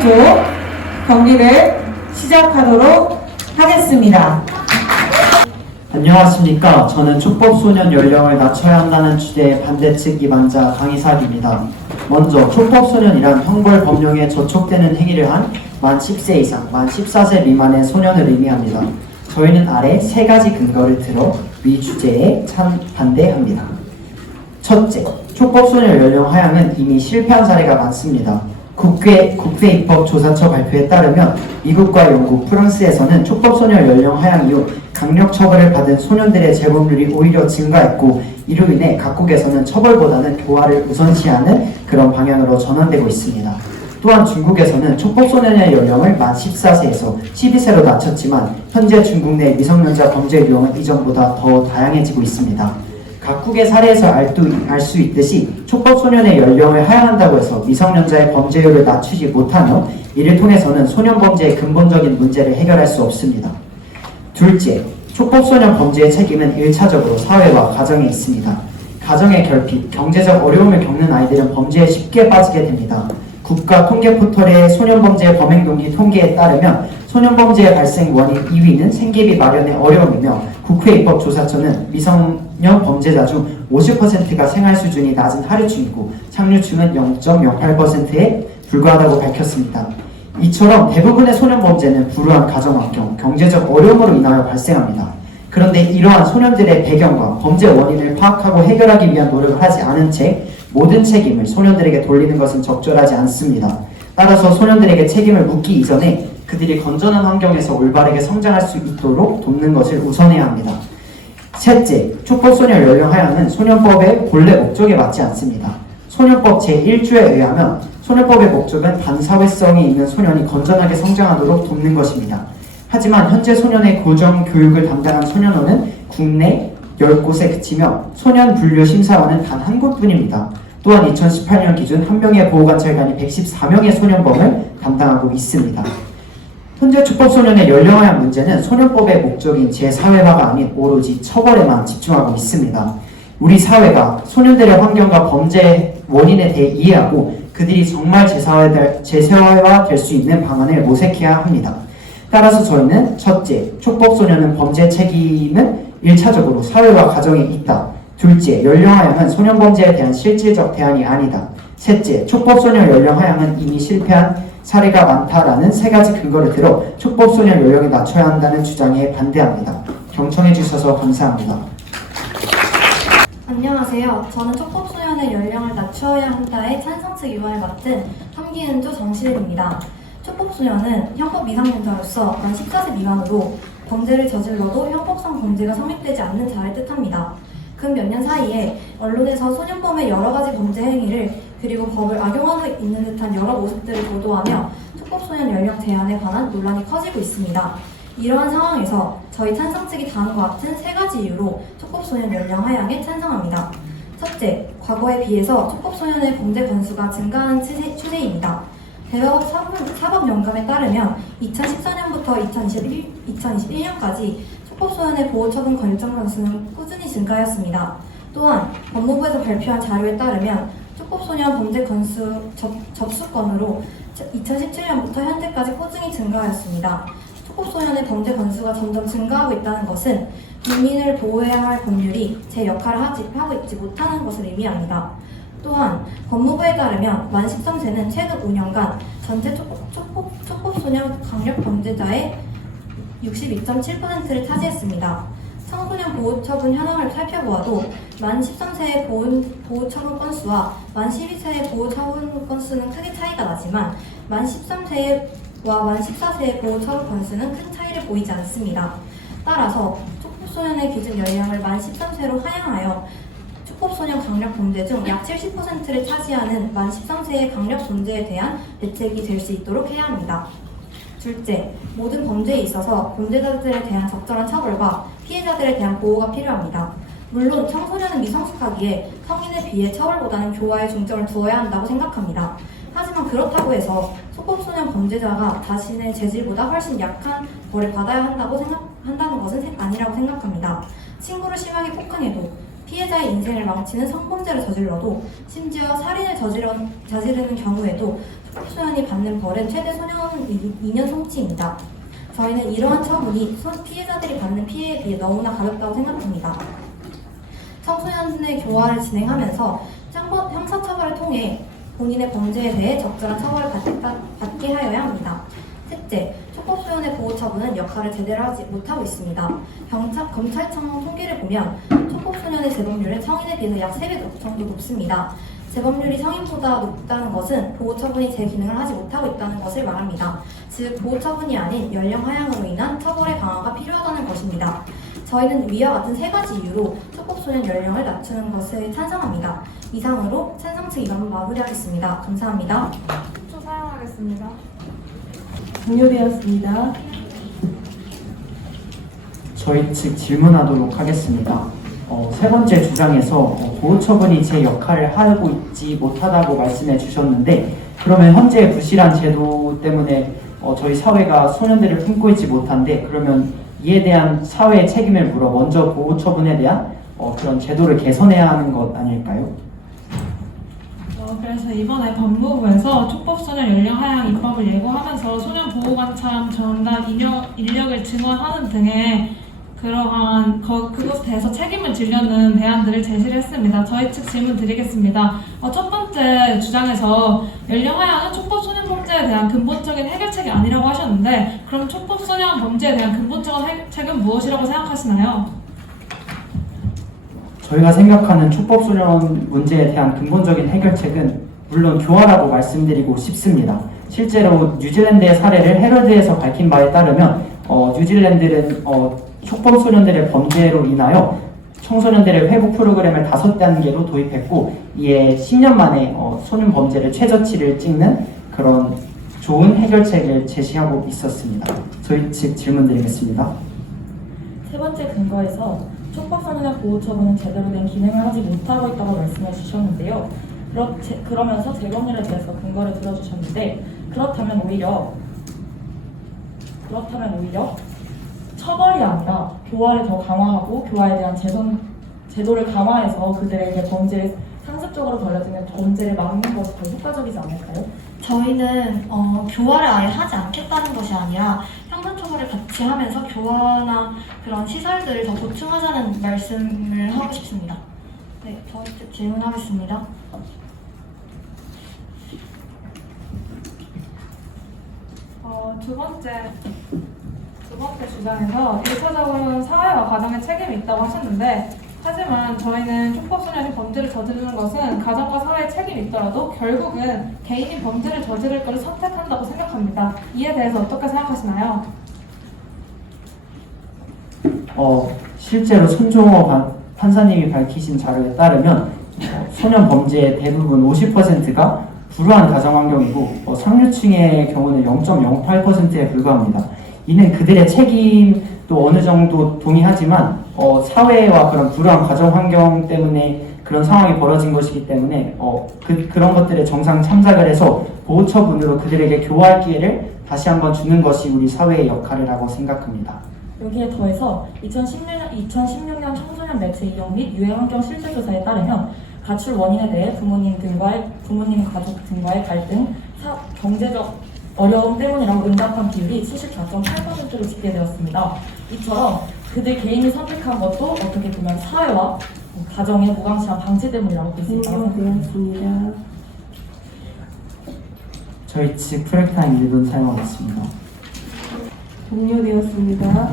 3조 경기를 시작하도록 하겠습니다. 안녕하십니까. 저는 촉법소년 연령을 낮춰야 한다는 주제의 반대측 입안자 강희삭입니다. 먼저 촉법소년이란 형벌 법령에 저촉되는 행위를 한 만 10세 이상, 만 14세 미만의 소년을 의미합니다. 저희는 아래 세 가지 근거를 들어 위 주제에 반대합니다. 첫째, 촉법소년 연령 하향은 이미 실패한 사례가 많습니다. 국회입법조사처 발표에 따르면 미국과 영국, 프랑스에서는 촉법소년 연령 하향 이후 강력 처벌을 받은 소년들의 재범률이 오히려 증가했고, 이로 인해 각국에서는 처벌보다는 교화를 우선시하는 그런 방향으로 전환되고 있습니다. 또한 중국에서는 촉법소년의 연령을 만 14세에서 12세로 낮췄지만 현재 중국 내 미성년자 범죄 유형은 이전보다 더 다양해지고 있습니다. 각국의 사례에서 알 수 있듯이 촉법소년의 연령을 하향한다고 해서 미성년자의 범죄율을 낮추지 못하며 이를 통해서는 소년범죄의 근본적인 문제를 해결할 수 없습니다. 둘째, 촉법소년 범죄의 책임은 1차적으로 사회와 가정에 있습니다. 가정의 결핍, 경제적 어려움을 겪는 아이들은 범죄에 쉽게 빠지게 됩니다. 국가통계포털의 소년범죄 범행동기 통계에 따르면 소년범죄의 발생 원인 2위는 생계비 마련의 어려움이며, 국회입법조사처는 미성년 범죄자 중 50%가 생활 수준이 낮은 하류층이고 상류층은 0.08%에 불과하다고 밝혔습니다. 이처럼 대부분의 소년범죄는 불우한 가정환경, 경제적 어려움으로 인하여 발생합니다. 그런데 이러한 소년들의 배경과 범죄 원인을 파악하고 해결하기 위한 노력을 하지 않은 채 모든 책임을 소년들에게 돌리는 것은 적절하지 않습니다. 따라서 소년들에게 책임을 묻기 이전에 그들이 건전한 환경에서 올바르게 성장할 수 있도록 돕는 것을 우선해야 합니다. 셋째, 촉법소년 연령 하향은 소년법의 본래 목적에 맞지 않습니다. 소년법 제1조에 의하면 소년법의 목적은 반사회성이 있는 소년이 건전하게 성장하도록 돕는 것입니다. 하지만 현재 소년의 고정교육을 담당한 소년원은 국내 10곳에 그치며 소년 분류 심사원은 단 한 곳뿐입니다. 또한 2018년 기준 한 명의 보호관찰관이 114명의 소년범을 담당하고 있습니다. 현재 촉법소년의 연령 하향 문제는 소년법의 목적인 재사회화가 아닌 오로지 처벌에만 집중하고 있습니다. 우리 사회가 소년들의 환경과 범죄 원인에 대해 이해하고 그들이 정말 재사회화 될 수 있는 방안을 모색해야 합니다. 따라서 저희는 첫째, 촉법소년은 범죄 책임은 1차적으로 사회와 가정에 있다. 둘째, 연령 하향은 소년범죄에 대한 실질적 대안이 아니다. 셋째, 촉법소년 연령 하향은 이미 실패한 사례가 많다라는 세 가지 근거를 들어 촉법소년 연령을 낮춰야 한다는 주장에 반대합니다. 경청해 주셔서 감사합니다. 안녕하세요. 저는 촉법소년의 연령을 낮춰야 한다의 찬성 측 의원을 맡은 함기은조 정시은입니다. 촉법소년은 형법 미성년자로서 만 14세 미만으로 범죄를 저질러도 형법상 범죄가 성립되지 않는 자를 뜻합니다. 근 몇 년 사이에 언론에서 소년범의 여러 가지 범죄 행위를 그리고 법을 악용하고 있는 듯한 여러 모습들을 보도하며 촉법소년 연령 제한에 관한 논란이 커지고 있습니다. 이러한 상황에서 저희 찬성 측이 다음과 같은 세 가지 이유로 촉법소년 연령 하향에 찬성합니다. 첫째, 과거에 비해서 촉법소년의 범죄 건수가 증가하는 추세입니다. 대법 사법연감에 따르면 2014년부터 2021년까지 촉법소년의 보호처분 결정 건수는 꾸준히 증가하였습니다. 또한 법무부에서 발표한 자료에 따르면 촉법소년 범죄 건수 접수건으로 2017년부터 현재까지 꾸준히 증가하였습니다. 촉법소년의 범죄 건수가 점점 증가하고 있다는 것은 국민을 보호해야 할 법률이 제 역할을 하고 있지 못하는 것을 의미합니다. 또한 법무부에 따르면 만 13세는 최근 5년간 전체 촉법소년 강력범죄자의 62.7%를 차지했습니다. 청소년 보호처분 현황을 살펴보아도 만 13세의 보호처분 건수와 만 12세의 보호처분 건수는 크게 차이가 나지만 만 13세와 만 14세의 보호처분 건수는 큰 차이를 보이지 않습니다. 따라서 촉법소년의 기준 연령을 만 13세로 하향하여 촉법소년 강력범죄 중 약 70%를 차지하는 만 13세의 강력범죄에 대한 대책이 될 수 있도록 해야 합니다. 둘째, 모든 범죄에 있어서 범죄자들에 대한 적절한 처벌과 피해자들에 대한 보호가 필요합니다. 물론 청소년은 미성숙하기에 성인에 비해 처벌보다는 교화에 중점을 두어야 한다고 생각합니다. 하지만 그렇다고 해서 촉법소년 범죄자가 자신의 재질보다 훨씬 약한 벌을 받아야 한다는 것은 아니라고 생각합니다. 친구를 심하게 폭행해도 피해자의 인생을 망치는 성범죄를 저질러도 심지어 살인을 저지르는 경우에도 촉법소년이 받는 벌은 최대 소년 2년 송치입니다. 저희는 이러한 처분이 피해자들이 받는 피해에 비해 너무나 가볍다고 생각합니다. 청소년의 교화를 진행하면서 형사처벌을 통해 본인의 범죄에 대해 적절한 처벌을 받게 하여야 합니다. 셋째, 촉법소년의 보호처분은 역할을 제대로 하지 못하고 있습니다. 검찰청 통계를 보면 촉법소년의 재범률은 성인에 비해서 약 3배 정도 높습니다. 재범률이 성인보다 높다는 것은 보호처분이 제 기능을 하지 못하고 있다는 것을 말합니다. 즉, 보호처분이 아닌 연령 하향으로 인한 처벌의 강화가 필요하다는 것입니다. 저희는 위와 같은 3가지 이유로 촉법소년 연령을 낮추는 것을 찬성합니다. 이상으로 찬성 측 이감을 마무리하겠습니다. 감사합니다. 초 사용하겠습니다. 종료되었습니다. 저희 측 질문하도록 하겠습니다. 세 번째 주장에서 보호처분이 제 역할을 하고 있지 못하다고 말씀해 주셨는데, 그러면 현재 부실한 제도 때문에 저희 사회가 소년들을 품고 있지 못한데, 그러면 이에 대한 사회의 책임을 물어 먼저 보호처분에 대한 그런 제도를 개선해야 하는 것 아닐까요? 그래서 이번에 법무부에서 촉법소년 연령 하향 입법을 예고하면서 소년보호관찰 전담 인력을 증원하는 등의 그러한 그것에 대해서 책임을 지려는 대안들을 제시를 했습니다. 저희 측 질문 드리겠습니다. 첫 번째 주장에서 연령 하향은 촉법소년 범죄에 대한 근본적인 해결책이 아니라고 하셨는데, 그럼 촉법소년 범죄에 대한 근본적인 해결책은 무엇이라고 생각하시나요? 저희가 생각하는 촉법소년 문제에 대한 근본적인 해결책은 물론 교화라고 말씀드리고 싶습니다. 실제로 뉴질랜드의 사례를 헤럴드에서 밝힌 바에 따르면 뉴질랜드는 촉법소년들의 범죄로 인하여 청소년들의 회복 프로그램을 5단계로 도입했고, 이에 10년 만에 소년 범죄를 최저치를 찍는 그런 좋은 해결책을 제시하고 있었습니다. 저희 측 질문 드리겠습니다. 세 번째 근거에서 촉법소년의 보호처분은 제대로 된 기능을 하지 못하고 있다고 말씀해 주셨는데요. 그러면서 재범률에 대해서 근거를 들어주셨는데, 그렇다면 오히려 처벌이 아니라 교화를 더 강화하고 교화에 대한 제도를 강화해서 그들에게 범죄를 상습적으로 벌어지는 범죄를 막는 것이 더 효과적이지 않을까요? 저희는 교화를 아예 하지 않겠다는 것이 아니라 형사처벌을 같이 하면서 교화나 그런 시설들을 더 보충하자는 말씀을 하고 싶습니다. 네, 저희 쪽 질문하겠습니다. 두 번째 주장에서 1차적으로는 사회와 가정의 책임이 있다고 하셨는데, 하지만 저희는 촉법소년이 범죄를 저지르는 것은 가정과 사회의 책임이 있더라도 결국은 개인이 범죄를 저지를 것을 선택한다고 생각합니다. 이에 대해서 어떻게 생각하시나요? 실제로 손종호 판사님이 밝히신 자료에 따르면 소년 범죄의 대부분 50%가 불우한 가정환경이고 상류층의 경우는 0.08%에 불과합니다. 이는 그들의 책임도 어느 정도 동의하지만 사회와 그런 불우한 가정환경 때문에 그런 상황이 벌어진 것이기 때문에 그런 것들에 정상 참작을 해서 보호처분으로 그들에게 교화할 기회를 다시 한번 주는 것이 우리 사회의 역할이라고 생각합니다. 여기에 더해서 2016년 청소년 매체 이용 및 유해환경 실제조사에 따르면 가출 원인에 대해 부모님 가족 등과의 갈등, 경제적 어려움 때문이라고 응답한 비율이 74.8%로 집계되었습니다. 이처럼 그들 개인이 선택한 것도 어떻게 보면 사회와 가정의 무방치한 방치 때문이라고 볼 수 있다고 생각합니다. 저희 측 프랙타임 1분 사용하겠습니다. 종료되었습니다.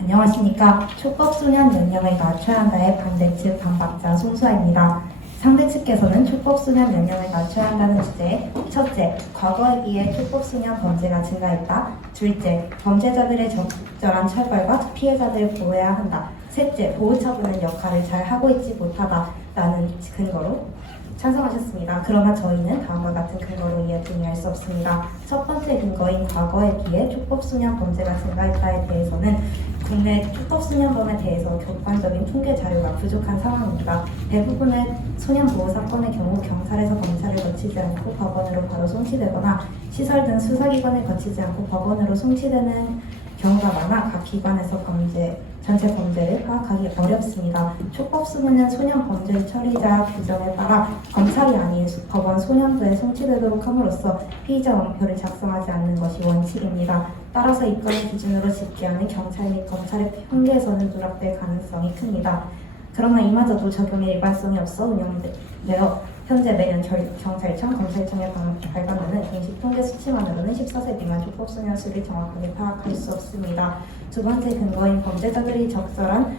안녕하십니까. 촉법소년 연령을 낮춰야 한다의 반대측 반박자 손수아입니다. 상대 측께서는 촉법소년 연령을 낮춰야 한다는 주제에 첫째, 과거에 비해 촉법소년 범죄가 증가했다. 둘째, 범죄자들의 적절한 처벌과 피해자들을 보호해야 한다. 셋째, 보호처분은 역할을 잘 하고 있지 못하다라는 근거로 찬성하셨습니다. 그러나 저희는 다음과 같은 근거로 이해 동의할 수 없습니다. 첫 번째 근거인 과거에 비해 촉법소년 범죄가 증가했다에 대해서는 국내 촉법소년범에 대해서 객관적인 통계 자료가 부족한 상황입니다. 대부분의 소년보호 사건의 경우 경찰에서 검찰을 거치지 않고 법원으로 바로 송치되거나 시설 등 수사기관을 거치지 않고 법원으로 송치되는 경우가 많아 각 기관에서 전체 범죄를 파악하기 어렵습니다. 촉법소년은 소년 범죄 처리자 규정에 따라 검찰이 아닌 법원 소년도에 송치되도록 함으로써 피의자 원표를 작성하지 않는 것이 원칙입니다. 따라서 입건을 기준으로 집계하는 경찰 및 검찰의 형계에서는 누락될 가능성이 큽니다. 그러나 이마저도 적용의 일관성이 없어 운영되어 현재 매년 경찰청, 검찰청에 발간하는 공식 통계 수치만으로는 14세 미만 촉법소년 수를 정확하게 파악할 수 없습니다. 두 번째 근거인 범죄자들이 적절한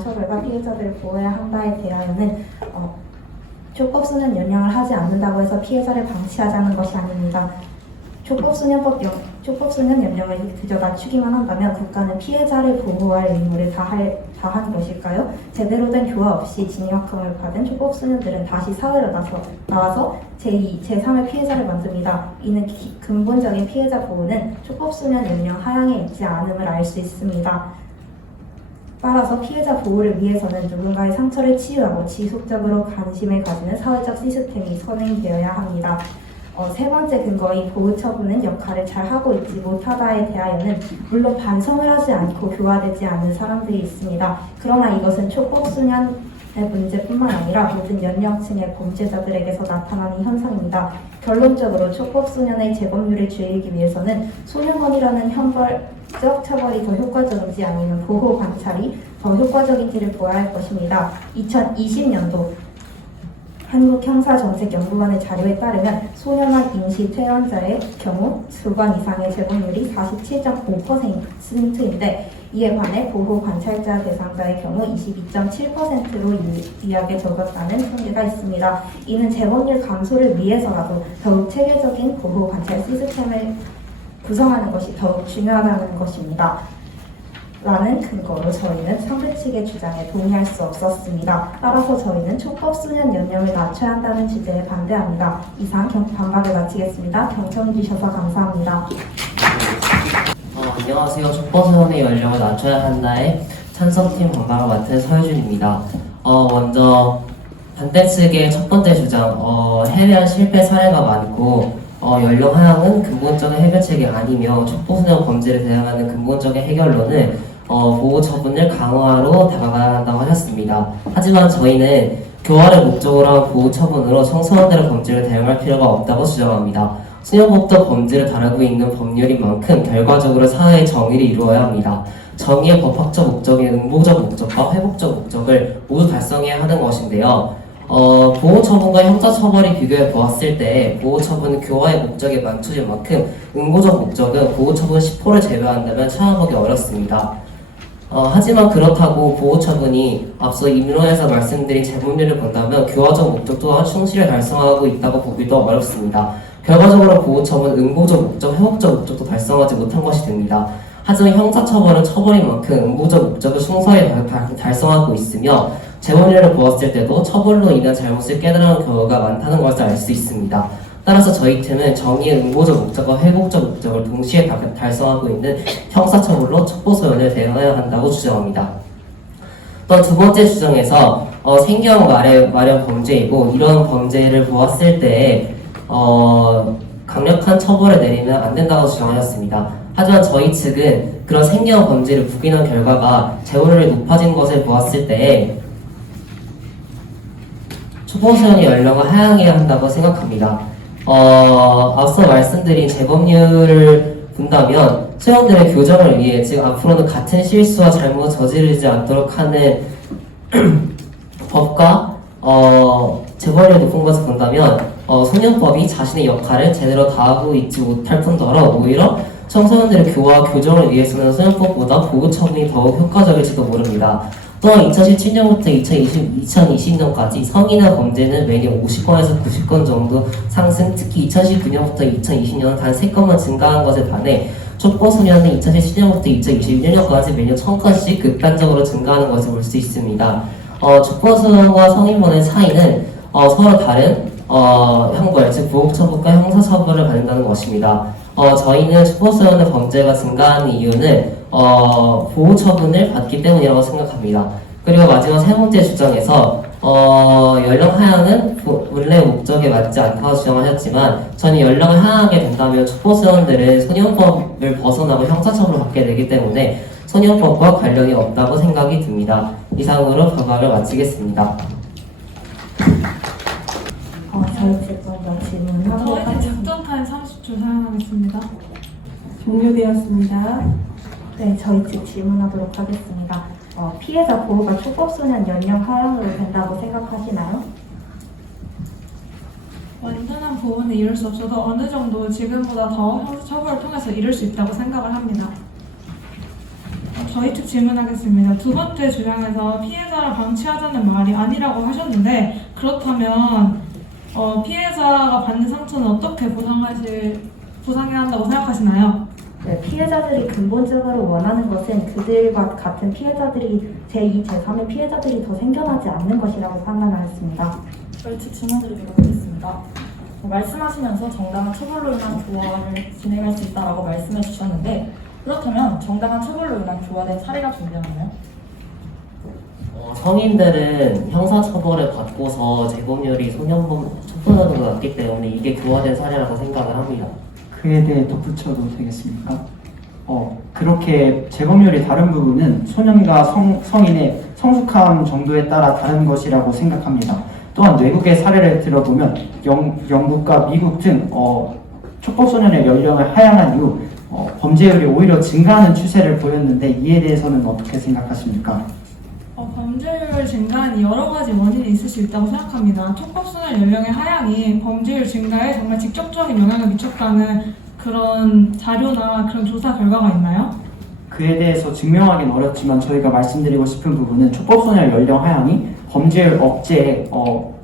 처벌과 피해자들을 보호해야 한다에 대하여는 촉법소년 연령을 하지 않는다고 해서 피해자를 방치하자는 것이 아닙니다. 촉법소년 연령을 그저 낮추기만 한다면 국가는 피해자를 보호할 의무를 다한 것일까요? 제대로 된 교화 없이 징역형을 받은 촉법소년들은 다시 사회로 나와서 제2, 제3의 피해자를 만듭니다. 이는 근본적인 피해자 보호는 촉법소년 연령 하향에 있지 않음을 알 수 있습니다. 따라서 피해자 보호를 위해서는 누군가의 상처를 치유하고 지속적으로 관심을 가지는 사회적 시스템이 선행되어야 합니다. 세 번째 근거인 보호처분은 역할을 잘 하고 있지 못하다에 대하여는 물론 반성을 하지 않고 교화되지 않는 사람들이 있습니다. 그러나 이것은 촉법소년의 문제뿐만 아니라 모든 연령층의 범죄자들에게서 나타나는 현상입니다. 결론적으로 촉법소년의 재범률을 줄이기 위해서는 소년원이라는 형벌적 처벌이 더 효과적인지 아니면 보호 관찰이 더 효과적인지를 보아야 할 것입니다. 2020년도 한국형사정책연구원의 자료에 따르면 소년원 임시퇴원자의 경우 2건 이상의 재범률이 47.5%인데 이에 반해 보호 관찰자 대상자의 경우 22.7%로 유의하게 적었다는 통계가 있습니다. 이는 재범률 감소를 위해서라도 더욱 체계적인 보호 관찰 시스템을 구성하는 것이 더욱 중요하다는 것입니다. 라는 근거로 저희는 상대 측의 주장에 동의할 수 없었습니다. 따라서 저희는 촉법소년 연령을 낮춰야 한다는 주제에 반대합니다. 이상 반박을 마치겠습니다. 경청해 주셔서 감사합니다. 안녕하세요. 촉법소년의 연령을 낮춰야 한다의 찬성팀 반박을 맡은 서효준입니다. 먼저 반대 측의 첫 번째 주장, 해외한 실패 사례가 많고 연령 하향은 근본적인 해결책이 아니며 촉법소년 범죄를 대응하는 근본적인 해결로는 보호 처분을 강화로 다가가야 한다고 하셨습니다. 하지만 저희는 교화를 목적으로 한 보호 처분으로 청소년들의 범죄를 대응할 필요가 없다고 주장합니다. 소년법도 범죄를 다루고 있는 법률인 만큼 결과적으로 사회의 정의를 이루어야 합니다. 정의의 법학적 목적인 응보적 목적과 회복적 목적을 모두 달성해야 하는 것인데요. 보호처분과 형사처벌이 비교해 보았을 때 보호처분은 교화의 목적에 맞춰질 만큼 응보적 목적은 보호처분 10호를 제외한다면 찾아보기 어렵습니다. 하지만 그렇다고 보호처분이 앞서 임론에서 말씀드린 재범률을 본다면 교화적 목적 또한 충실히 달성하고 있다고 보기도 어렵습니다. 결과적으로 보호처분은 응보적 목적, 회복적 목적도 달성하지 못한 것이 됩니다. 하지만 형사처벌은 처벌인 만큼 응보적 목적을 충실히 달성하고 있으며 재범률을 보았을 때도 처벌로 인한 잘못을 깨달은 경우가 많다는 것을 알 수 있습니다. 따라서 저희 팀은 정의의 응보적 목적과 회복적 목적을 동시에 달성하고 있는 형사처벌로 촉법소년을 대응해야 한다고 주장합니다. 또 두 번째 주장에서 생경 마련 범죄이고 이런 범죄를 보았을 때 강력한 처벌을 내리면 안 된다고 주장하였습니다. 하지만 저희 측은 그런 생경 범죄를 부인한 결과가 재범률이 높아진 것을 보았을 때 촉법소년의 연령을 하향해야 한다고 생각합니다. 앞서 말씀드린 재범률을 본다면 소년들의 교정을 위해 즉 앞으로는 같은 실수와 잘못 저지르지 않도록 하는 법과 재범률이 높은 것을 본다면 소년법이 자신의 역할을 제대로 다하고 있지 못할 뿐더러 오히려 청소년들의 교화와 교정을 위해서는 소년법보다 보호처분이 더욱 효과적일지도 모릅니다. 또한 2017년부터 2020년까지 성인의 범죄는 매년 50건에서 90건 정도 상승, 특히 2019년부터 2020년은 단 3건만 증가한 것에 반해 촉법소년은 2017년부터 2021년까지 매년 1000건씩 극단적으로 증가하는 것을 볼 수 있습니다. 촉법소년과 성인범의 차이는 서로 다른 형벌, 즉 보호처분과 형사처벌을 받는다는 것입니다. 저희는 촉법소년의 범죄가 증가하는 이유는 보호처분을 받기 때문이라고 생각합니다. 그리고 마지막 세 번째 주장에서 연령 하향은 우리 본래 목적에 맞지 않다고 주장하셨지만 저는 연령을 하향하게 된다면 촉법소년들은 소년법을 벗어나고 형사처벌을 받게 되기 때문에 소년법과 관련이 없다고 생각이 듭니다. 이상으로 발언을 마치겠습니다. 저희 질문 질문하도록 저희는 하겠습니다. 작전 타임 30초 사용하겠습니다. 종료되었습니다. 네, 저희 측 질문하도록 하겠습니다. 피해자 보호가 촉법소년 연령 하향으로 된다고 생각하시나요? 완전한 보호는 이룰 수 없어도 어느 정도 지금보다 더 형사처벌을 통해서 이룰 수 있다고 생각을 합니다. 저희 측 질문하겠습니다. 두 번째 주장에서 피해자를 방치하자는 말이 아니라고 하셨는데 그렇다면 피해자가 받는 상처는 어떻게 보상해야 한다고 생각하시나요? 네, 피해자들이 근본적으로 원하는 것은 그들과 같은 피해자들이 제2, 제3의 피해자들이 더 생겨나지 않는 것이라고 판단하였습니다. 저희 측 질문드리도록 하겠습니다. 말씀하시면서 정당한 처벌로 인한 교화를 진행할 수 있다라고 말씀해 주셨는데 그렇다면 정당한 처벌로 인한 교화된 사례가 존재하나요? 성인들은 형사처벌을 받고서 재범률이 촉법소년보다 낮기 때문에 이게 교화된 사례라고 생각을 합니다. 그에 대해 덧붙여도 되겠습니까? 그렇게 재범률이 다른 부분은 소년과 성인의 성숙함 정도에 따라 다른 것이라고 생각합니다. 또한 외국의 사례를 들어보면 영국과 미국 등 촉법소년의 연령을 하향한 이후 범죄율이 오히려 증가하는 추세를 보였는데 이에 대해서는 어떻게 생각하십니까? 범죄율 증가는 여러 가지 원인이 있을 수 있다고 생각합니다. 촉법소년 연령의 하향이 범죄율 증가에 정말 직접적인 영향을 미쳤다는 그런 자료나 그런 조사 결과가 있나요? 그에 대해서 증명하기는 어렵지만 저희가 말씀드리고 싶은 부분은 촉법소년 연령 하향이 범죄율 억제에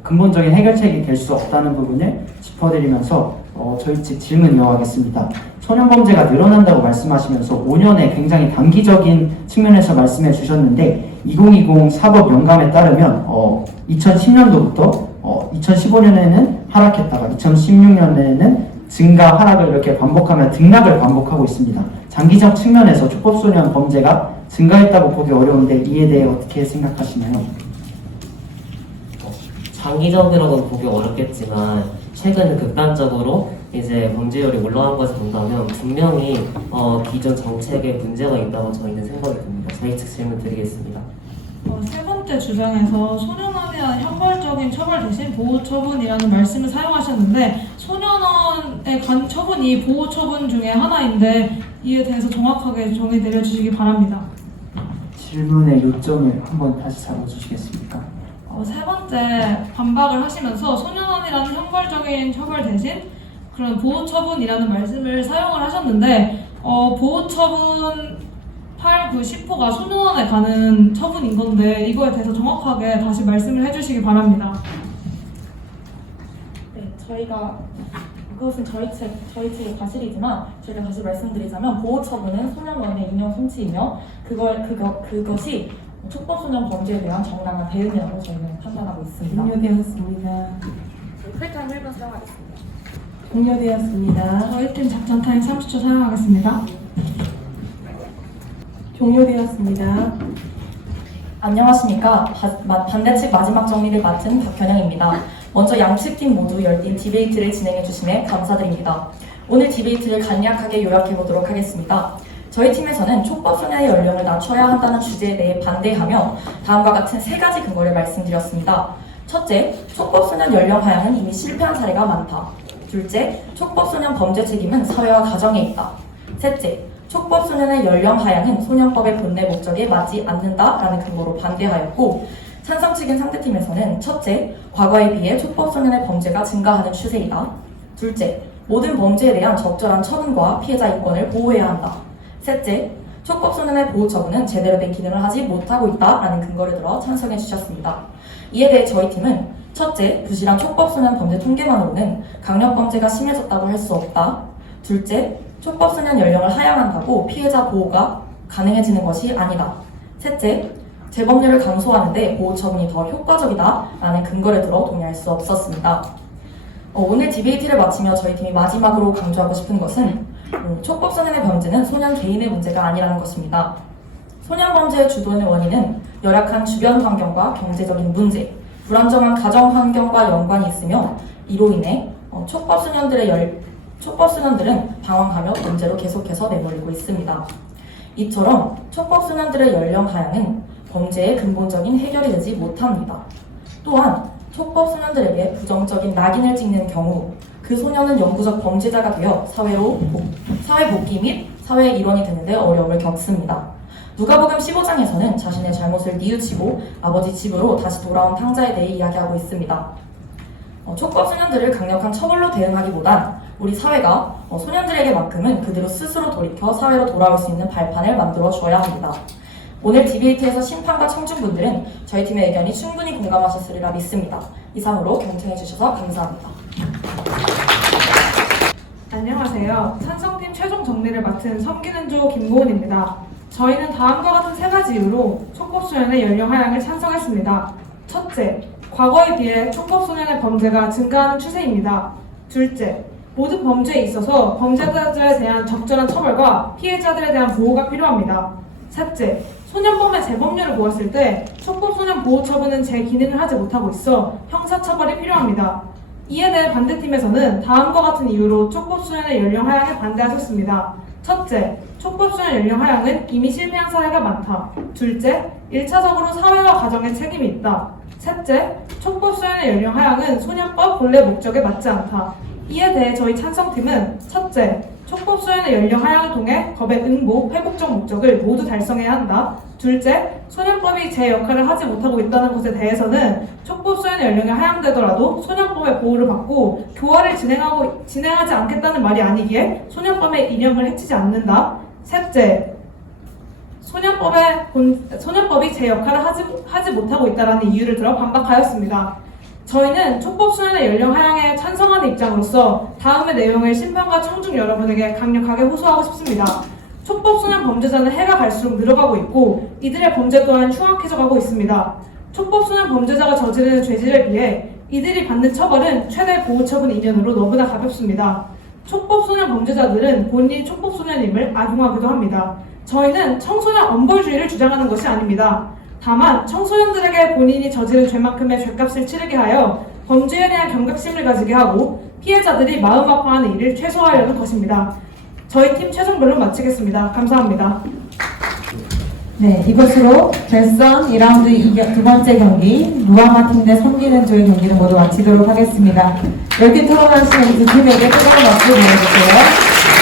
근본적인 해결책이 될 수 없다는 부분을 짚어드리면서 저희 측 질문 이어가겠습니다. 소년범죄가 늘어난다고 말씀하시면서 5년의 굉장히 단기적인 측면에서 말씀해 주셨는데 2020 사법 영감에 따르면 2010년도부터 2015년에는 하락했다가 2016년에는 증가 하락을 이렇게 반복하며 등락을 반복하고 있습니다. 장기적 측면에서 촉법소년 범죄가 증가했다고 보기 어려운데 이에 대해 어떻게 생각하시나요? 장기적으로는 보기 어렵겠지만 최근 극단적으로 이제 범죄율이 올라간 것을 본다면 분명히 기존 정책에 문제가 있다고 저희는 생각이 듭니다. 저희 측 질문 드리겠습니다. 세 번째 주장에서 소년원에 대한 형벌적인 처벌 대신 보호 처분이라는 말씀을 사용하셨는데 소년원에 간 처분이 보호 처분 중에 하나인데 이에 대해서 정확하게 정의 내려주시기 바랍니다. 질문의 요점을 한번 다시 잡아주시겠습니까? 세 번째 반박을 하시면서 소년원이라는 형벌적인 처벌 대신 그런 보호 처분이라는 말씀을 사용을 하셨는데 보호 처분 8, 9, 10호가 소년원에 가는 처분인 건데 이거에 대해서 정확하게 다시 말씀을 해주시기 바랍니다. 네, 그것은 저희 측의 과실이지만 저희가 다시 말씀드리자면 보호 처분은 소년원의 인용 송치이며 그것이 촉법소년 범죄에 대한 정당한 대응이라고 저희는 판단하고 있습니다. 종료되었습니다. 프리타임 1분 사용하겠습니다. 종료되었습니다. 저희 팀 작전 타임 30초 사용하겠습니다. 종료되었습니다. 안녕하십니까. 반대측 마지막 정리를 맡은 박현영입니다. 먼저 양측 팀 모두 열띤 디베이트를 진행해 주심에 감사드립니다. 오늘 디베이트를 간략하게 요약해 보도록 하겠습니다. 저희 팀에서는 촉법소년의 연령을 낮춰야 한다는 주제에 대해 반대하며 다음과 같은 세 가지 근거를 말씀드렸습니다. 첫째, 촉법소년 연령 하향은 이미 실패한 사례가 많다. 둘째, 촉법소년 범죄 책임은 사회와 가정에 있다. 셋째, 촉법소년의 연령 하향은 소년법의 본래 목적에 맞지 않는다라는 근거로 반대하였고 찬성 측인 상대팀에서는 첫째, 과거에 비해 촉법소년의 범죄가 증가하는 추세이다. 둘째, 모든 범죄에 대한 적절한 처분과 피해자 인권을 보호해야 한다. 셋째, 촉법소년의 보호 처분은 제대로 된 기능을 하지 못하고 있다라는 근거를 들어 찬성해 주셨습니다. 이에 대해 저희 팀은 첫째, 부실한 촉법소년 범죄 통계만으로는 강력범죄가 심해졌다고 할 수 없다. 둘째, 촉법소년 연령을 하향한다고 피해자 보호가 가능해지는 것이 아니다. 셋째, 재범률을 감소하는 데 보호 처분이 더 효과적이다라는 근거를 들어 동의할 수 없었습니다. 오늘 디베이트를 마치며 저희 팀이 마지막으로 강조하고 싶은 것은 촉법소년의 범죄는 소년 개인의 문제가 아니라는 것입니다. 소년 범죄의 주도하는 원인은 열악한 주변 환경과 경제적인 문제, 불안정한 가정 환경과 연관이 있으며 이로 인해 촉법 소년들은 방황하며 범죄로 계속해서 내몰리고 있습니다. 이처럼 촉법 소년들의 연령 하향은 범죄의 근본적인 해결이 되지 못합니다. 또한 촉법 소년들에게 부정적인 낙인을 찍는 경우 그 소년은 영구적 범죄자가 되어 사회 복귀 및 사회의 일원이 되는데 어려움을 겪습니다. 누가복음 15장에서는 자신의 잘못을 뉘우치고 아버지 집으로 다시 돌아온 탕자에 대해 이야기하고 있습니다. 촉법 소년들을 강력한 처벌로 대응하기보단 우리 사회가 소년들에게만큼은 그대로 스스로 돌이켜 사회로 돌아올 수 있는 발판을 만들어 줘야 합니다. 오늘 디베이트에서 심판과 청중분들은 저희 팀의 의견이 충분히 공감하셨으리라 믿습니다. 이상으로 경청해 주셔서 감사합니다. 안녕하세요. 찬성팀 최종 정리를 맡은 섬기는조 김고은입니다. 저희는 다음과 같은 세 가지 이유로 촉법소년의 연령 하향을 찬성했습니다. 첫째, 과거에 비해 촉법소년의 범죄가 증가하는 추세입니다. 둘째, 모든 범죄에 있어서 범죄자들에 대한 적절한 처벌과 피해자들에 대한 보호가 필요합니다. 셋째, 소년범의 재범률을 보았을 때 촉법소년 보호처분은 제 기능을 하지 못하고 있어 형사처벌이 필요합니다. 이에 대해 반대팀에서는 다음과 같은 이유로 촉법소년의 연령 하향에 반대하셨습니다. 첫째, 촉법소년 연령 하향은 이미 실패한 사례가 많다. 둘째, 1차적으로 사회와 가정에 책임이 있다. 셋째, 촉법소년의 연령 하향은 소년법 본래 목적에 맞지 않다. 이에 대해 저희 찬성팀은 첫째, 촉법소년의 연령 하향을 통해 법의 응보, 회복적 목적을 모두 달성해야 한다. 둘째, 소년법이 제 역할을 하지 못하고 있다는 것에 대해서는 촉법소년의 연령이 하향되더라도 소년법의 보호를 받고 교화를 진행하지 않겠다는 말이 아니기에 소년법의 이념을 해치지 않는다. 셋째, 소년법이 제 역할을 하지 못하고 있다는 이유를 들어 반박하였습니다. 저희는 촉법소년의 연령 하향에 찬성하는 입장으로서 다음의 내용을 심판과 청중 여러분에게 강력하게 호소하고 싶습니다. 촉법소년 범죄자는 해가 갈수록 늘어가고 있고 이들의 범죄 또한 흉악해져가고 있습니다. 촉법소년 범죄자가 저지르는 죄질에 비해 이들이 받는 처벌은 최대 보호처분 2년으로 너무나 가볍습니다. 촉법소년 범죄자들은 본인이 촉법소년임을 악용하기도 합니다. 저희는 청소년 엄벌주의를 주장하는 것이 아닙니다. 다만 청소년들에게 본인이 저지른 죄만큼의 죄값을 치르게 하여 범죄에 대한 경각심을 가지게 하고 피해자들이 마음 아파하는 일을 최소화하려는 것입니다. 저희 팀 최종 변론 마치겠습니다. 감사합니다. 네, 이것으로 결선 2라운드 두 번째 경기 루아마 팀 대 섬기는조의 경기는 모두 마치도록 하겠습니다. 열띤 토론하신 두 팀에게 뜨거운 박수 보내주세요.